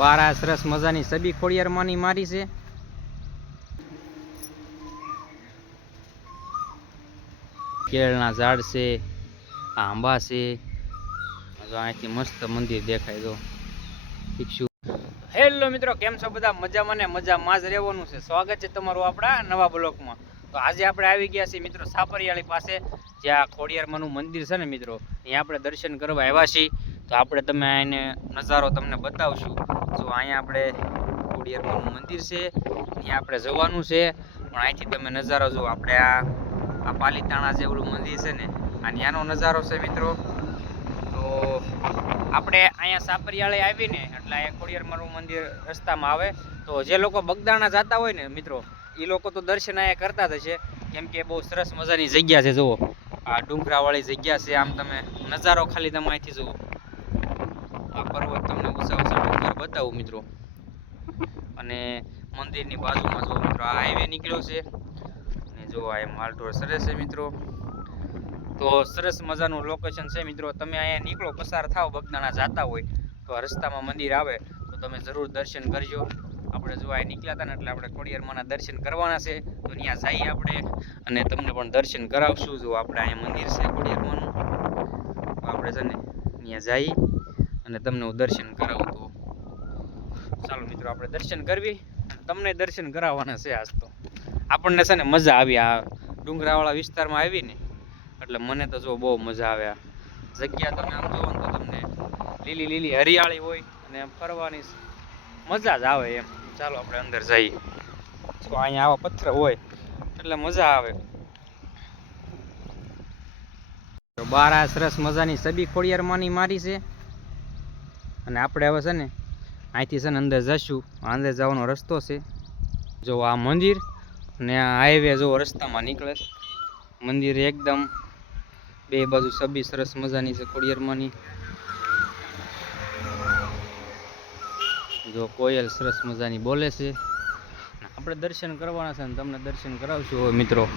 બાર આ સરસ મજાની સબી ખોડિયારમાંની મારી છે. કેળના ઝાડ છે, આંબા છે. અહીંથી મસ્ત મંદિર દેખાય જો ભિક્ષુ. હેલો મિત્રો, કેમ છો બધા? મજામાં ને મજામાં જ રહેવાનું છે. સ્વાગત છે તમારું આપણા નવા બ્લોગમાં. તો આજે આપણે આવી ગયા છીએ મિત્રો સાપરિયાળી પાસે, જ્યાં ખોડિયારમાંનું મંદિર છે ને મિત્રો, અહીંયા આપણે દર્શન કરવા આવ્યા છીએ. તો આપણે તમે આને નજારો તમને બતાવશું. જો અહીંયા આપણે ખોડિયારમાંનું મંદિર છે, ત્યાં આપણે જવાનું છે. પણ અહીંથી તમે નજારો જો, આપણે આ પાલીતાણા જે ઓલું મંદિર છે ને, આ ત્યાંનો નજારો છે મિત્રો. તો આપણે અહીંયા સાપરિયાળી આવીને એટલે અહીંયા ખોડિયારમાંનું મંદિર રસ્તામાં આવે. તો જે લોકો બગદાણા જતા હોય ને મિત્રો, એ લોકો તો દર્શન અહીંયા કરતા જ હશે, કેમ કે બહુ સરસ મજાની જગ્યા છે. જુઓ, આ ડુંગરાવાળી જગ્યા છે. આમ તમે નજારો ખાલી તમે અહીંથી જુઓ, આ પર્વત તમને ઊંચા ઊંચા ડુંગર બતાવું મિત્રો. અને મંદિરની બાજુમાં જો મિત્રો આ હાઈવે નીકળ્યો છે, અને જો આ માલઢોર સરસ છે મિત્રો. તો સરસ મજાનું લોકેશન છે મિત્રો. તમે અહીંયા નીકળો, પસાર થાવ, બગદાણા જતા હોય તો રસ્તામાં મંદિર આવે તો તમે જરૂર દર્શન કરજો. આપણે જો આ નીકળ્યા હતા ને એટલે આપણે ખોડિયારમાંના દર્શન કરવાના છે. તો ત્યાં જઈએ આપણે અને તમને પણ દર્શન કરાવશું. જો આપણે અહીંયા મંદિર છે ખોડિયારમાંનું, આપણે છે ને ત્યાં જઈએ અને તમને હું દર્શન કરાવું. તો ચાલો મિત્રો, આપણે દર્શન કરવી અને તમને દર્શન કરાવવાના છે. આજ તો આપણને છે ને મજા આવી આ ડુંગરાવાળા વિસ્તારમાં આવીને, એટલે મને તો જો બહુ મજા આવે. આ જગ્યા તમે આમ જોવો ને તો તમને લીલી લીલી હરિયાળી હોય અને ફરવાની મજા જ આવે એમ. ચાલો આપણે અંદર જઈએ. તો અહીંયા આવા પથ્થર હોય એટલે મજા આવે. તો બાર આ સરસ મજાની સબી ખોડિયારમાંની મારી છે, અને આપણે હવે છે ને અહીંથી છે ને અંદર જઈશું. અંદર જવાનો રસ્તો છે. જો આ મંદિર અને આ હાઈવે જો રસ્તામાં નીકળે. મંદિર એકદમ બે બાજુ સબી સરસ મજાની છે ખોડિયારમાંની. જો કોયલ સરસ મજાની બોલે છે. આપણે દર્શન કરવાના છે ને તમને દર્શન કરાવશું હવે મિત્રો.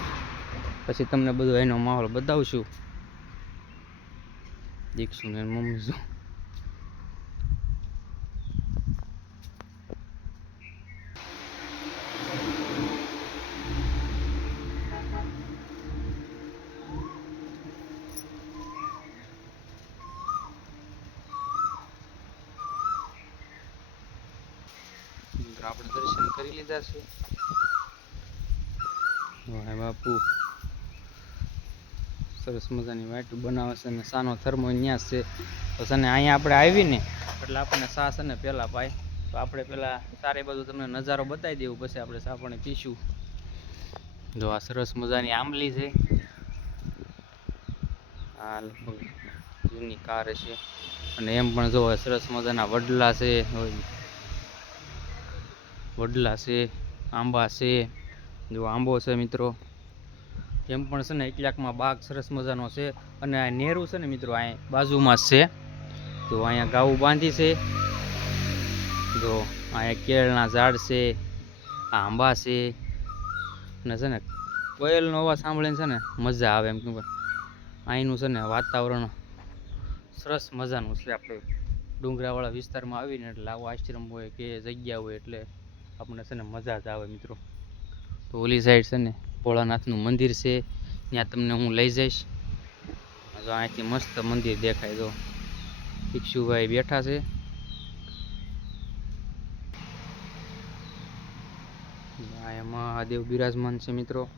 પછી તમને બધો એનો માહોલ બતાવશું. દીક્ષુ ને મમ્મી જો આપણે દર્શન કરી લીધા છે. બાપુ સરસ મજાની વાટું બનાવે છે અને સાનો થર્મો અહીંયા છે. તો છે ને અહીંયા આપણે આવીને એટલે આપણને સા છે ને પહેલાં પાય. તો આપણે પહેલાં સારે બધું તમને નજારો બતાવી દેવું, પછી આપણે સા પાણી પીશું. જો આ સરસ મજાની આંબલી છે. આ લગભગ જૂની કાર છે. અને એમ પણ જો સરસ મજાના વડલા છે, વડલા છે, આંબા છે. જો આંબો છે મિત્રો. એમ પણ છે ને એકલાકમાં બાગ સરસ મજાનો છે. અને આ નેરું છે ને મિત્રો અહીં બાજુમાં જ છે. તો અહીંયા ગાવું બાંધી છે. જો અહીંયા કેળના ઝાડ છે, આંબા છે. અને છે ને કોયલનો અવાજ સાંભળીને છે ને મજા આવે એમ. કેમ કે અહીંનું છે ને વાતાવરણ સરસ મજાનું છે. આપણે ડુંગરાવાળા વિસ્તારમાં આવીને એટલે આવો આશ્રમ હોય કે જગ્યા હોય એટલે આપણને છે ને મજા જ આવે મિત્રો. તો ઓલી સાઈડ છે ને ભોળાનાથનું મંદિર છે, ત્યાં તમને હું લઈ જઈશ. જો અહીંથી મસ્ત મંદિર દેખાય. જો ભિક્ષુભાઈ બેઠા છે. અહીંયા મહાદેવ બિરાજમાન છે મિત્રો.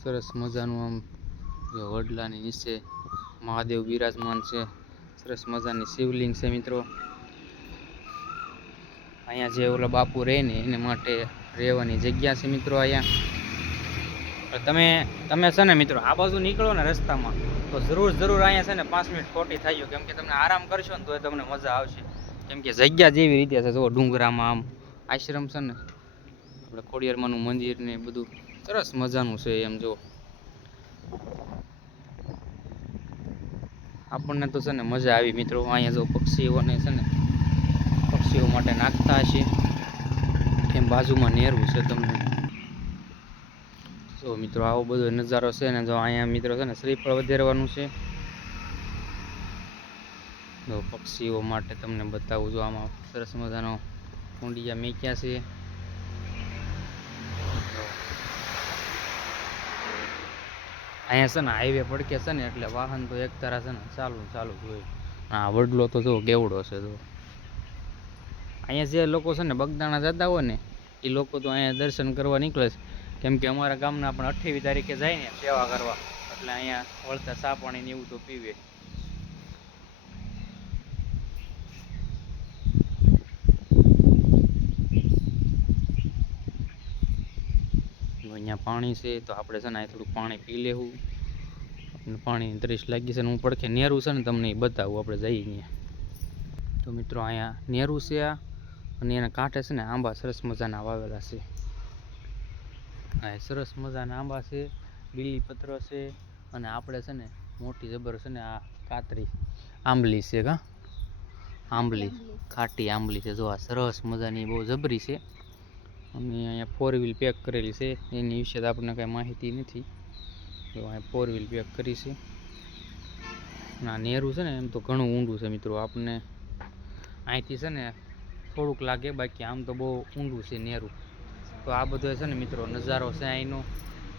સરસ મજાનું આમ જો વડલાની નીચે મહાદેવ બિરાજમાન છે. સરસ મજાની શિવલિંગ છે મિત્રો. અહીંયા જે ઓલા બાપુ રહે ને એને માટે રહેવાની જગ્યા છે મિત્રો. અહીંયા તમે છે ને મિત્રો આ બાજુ નીકળો ને રસ્તામાં તો જરૂર અહીંયા છે ને 5 મિનિટ ખોટી થાય, કેમ કે તમને આરામ કરશો ને તો એ તમને મજા આવશે. કેમ કે જગ્યા જેવી રીતે છે. જો ડુંગરામાં આમ આશ્રમ છે ને, આપણે ખોડિયારમાંનું મંદિર ને બધું સરસ મજાનું છે એમ. જો આપણને તો છે ને મજા આવી મિત્રો. અહીંયા જો પક્ષીઓને છે ને પક્ષીઓ માટે નાખતા હશે એમ બાજુમાં નેરું છે. તમને જો મિત્રો આવો બધો નજારો છે ને. જો અહીંયા મિત્રો છે ને શ્રીફળ વધેરવાનું છે. જો પક્ષીઓ માટે તમને બતાવું, જો આમાં સરસ મજાનો કુંડિયા મેક્યા છે. અહીંયા છે ને હાઈવે પડકે છે ને એટલે વાહન તો એક તારા છે ને ચાલુ જ હોય. હા, વડલો તો જો કેવડો છે. તો અહીંયા જે લોકો છે ને બગદાણા જતા હોય ને એ લોકો તો અહીંયા દર્શન કરવા નીકળે છે, કેમ કે અમારા ગામના પણ 28 તારીખે જાય ને સેવા કરવા, એટલે અહીંયા વળતા ચા પાણી ને એવું તો પીવે. અહીંયા પાણી છે તો આપણે છે ને અહીં થોડું પાણી પી લેવું. આપણને પાણીની તરસ લાગી છે ને હું પડખે નેરું છે ને તમને એ બતાવું, આપણે જઈએ ત્યાં. તો મિત્રો અહીંયા નેરું છે આ, અને એના કાંઠે છે ને આંબા સરસ મજાના વાવેલા છે. હા, સરસ મજાના આંબા છે, બીલીપત્ર છે, અને આપણે છે ને મોટી જબર છે ને આ કાતરી આંબલી છે. આંબલી, ખાટી આંબલી છે. જો આ સરસ મજાની બહુ જબરી છે. અને અહીંયા 4 વ્હીલ પેક કરેલી છે, એની વિશે આપણને કાંઈ માહિતી નથી. તો અહીંયા 4 વ્હીલ પેક કરી છે. ના નેરું છે ને એમ તો ઘણું ઊંડું છે મિત્રો, આપણને અહીંથી છે ને થોડુંક લાગે, બાકી આમ તો બહુ ઊંડું છે નેરું. તો આ બધો છે ને મિત્રો નજારો છે અહીંનો.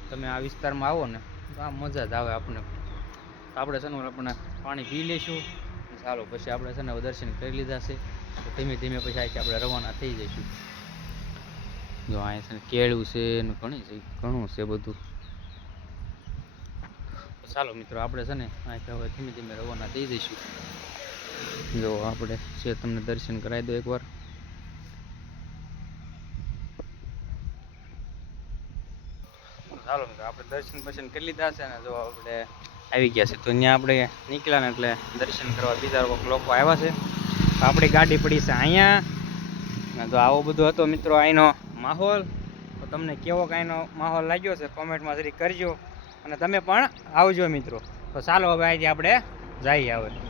તમે આ વિસ્તારમાં આવો ને તો આ મજા જ આવે આપણને. આપણે છે ને આપણે પાણી પી લઈશું, ચાલો પછી આપણે છે ને દર્શન કરી લીધા છે તો ધીમે ધીમે પછી અહીંથી આપણે રવાના થઈ જઈશું. જો અહીંયા છે ને કેળું છે ને ઘણું છે બધું. ચાલો મિત્રો આપણે છે ને અહીંથી હવે ધીમે ધીમે રવાના થઈ જઈશું. જો આપણે છે તમને દર્શન કરાવી દો એકવાર. ચાલો મિત્રો આપણે દર્શન કરી લીધા છે ને જો આપણે આવી ગયા છે. તો ત્યાં આપણે નીકળ્યા ને એટલે દર્શન કરવા બીજા લોકો આવ્યા છે. આપણી ગાડી પડી છે અહીંયા. તો આવો બધો હતો મિત્રો અહીંનો માહોલ. તો તમને કેવો કાંઈનો માહોલ લાગ્યો છે કોમેન્ટમાં જરી કરજો, અને તમે પણ આવજો મિત્રો. તો ચાલો હવે અહીંથી આપણે જઈએ હવે.